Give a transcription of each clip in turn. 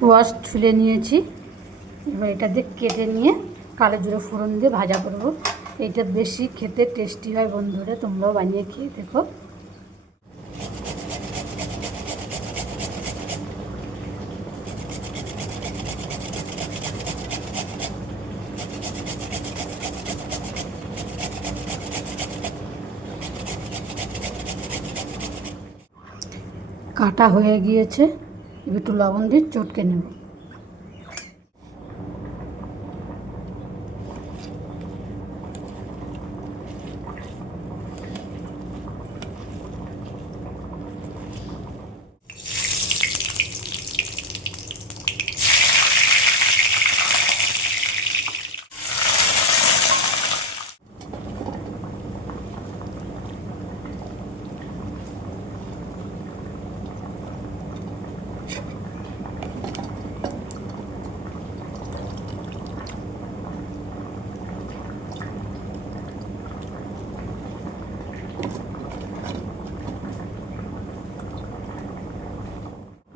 Quash ছুলে নিয়েছি। এবার এটা দিয়ে কেটে নিয়ে কালো জিরে ফোড়ন দিয়ে ভাজা করব। এটা বেশি খেতে টেস্টি হয় বন্ধুরা, তোমরাও বানিয়ে খেয়ে দেখো। কাটা হয়ে গিয়েছে। এবার একটু লবণ দিয়ে চটকে নেব।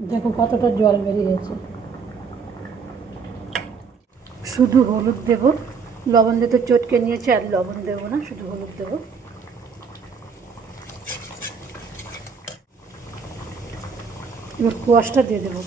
দেখো কতটা জল বেরিয়ে গেছে শুধু হলুদ দেব। লবণ দিয়ে তো চটকে নিয়েছে, আর লবণ দেবো না, শুধু হলুদ দেবো। এবার কুয়াশটা দিয়ে দেবো।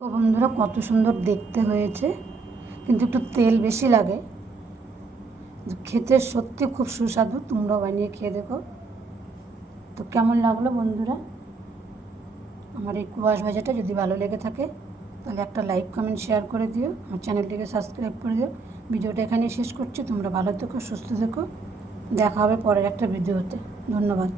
তো বন্ধুরা, কত সুন্দর দেখতে হয়েছে। কিন্তু একটু তেল বেশি লাগে। খেতে সত্যি খুব সুস্বাদু। তোমরাও বানিয়ে খেয়ে দেখো। তো কেমন লাগল বন্ধুরা? আমার এই কুয়াশ ভাজাটা যদি ভালো লেগে থাকে, তাহলে একটা লাইক, কমেন্ট, শেয়ার করে দিও। আমার চ্যানেলটিকে সাবস্ক্রাইব করে দিও। ভিডিওটা এখানেই শেষ করছি। তোমরা ভালো থেকো, সুস্থ থেকো। দেখা হবে পরের একটা ভিডিওতে। ধন্যবাদ।